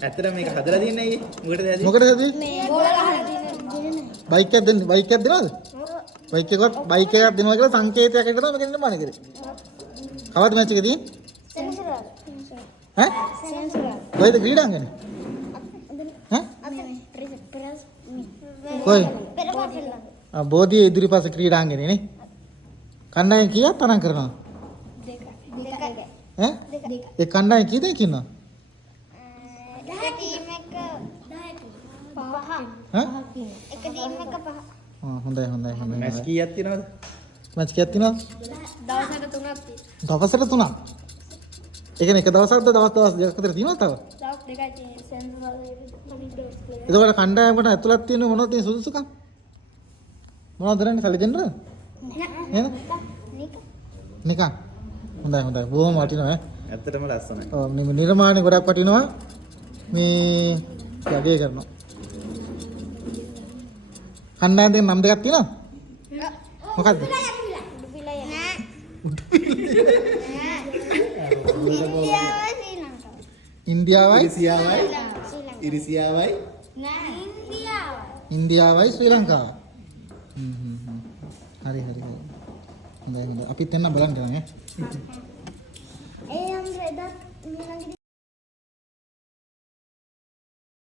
ඇත්තටම මේක හදලා දින්නේ අයියේ. මොකටද හැදෙන්නේ? මොකටද හැදුවේ? මේ බෝල ගහලා දිනන. බයික් එකක් දෙන්න. බයික් එකක් දෙනවද? බයික් එකක් දෙනවා කියලා සංකේතයක් එක්ක තමයි මෙතන බානේ කරේ. කවද්ද මැච් එක තියෙන්නේ? සෙන්සුරාද? ඈ? සෙන්සුරාද? කොයිද ක්‍රීඩාංගනේ? ඈ? ප්‍රස් කොයි? පෙරපොට්ටල. බෝධියේ ඉදිරිපස ක්‍රීඩාංගනේ නේ. කණ්ඩායම් කීයක් තරම් කරනවා? දෙකයි. ඈ? ඒ කණ්ඩායම් කී දෙනෙක් ඉන්නවා? එක ටීම් එක 10ක්. ඈ? එක ටීම් එක 5ක්. හොඳයි. මැච් කීයක් තියෙනවද? මැච් කීයක් තියෙනවද? දවසකට 3ක් තියෙනවා. දවසට 3ක්. ඒ කියන්නේ එක දවසක්ද දවස් දෙකක් අතර තියෙනවද තව? දවස් දෙකයි තියෙන්නේ. සෙන්සුරාද එතකොට කණ්ඩායමකට ඇතුළත් තියෙන මොනවද තියෙන සුදුසුකම්? මොනවද දරන්නේ සල්ලි දෙන්නද? නේද? නිකන්. හොඳයි. බොහොම වටිනවා ඈ. ඇත්තටම ලස්සනයි. ඔව් මේ නිර්මාණය ගොඩක් වටිනවා. මේ යගේ කරනවා. කණ්ඩායම් දෙක නම් දෙකක් තියෙනවද? මොකද්ද? ඉන්දියාවයි ඉරිසියාවයි ඉන්දියාවයි ශ්‍රී ලංකාවයි. හරි. හොඳයි. අපිත් එන්න බලන්න කරන්නේ. ඒ අම්රෙදත්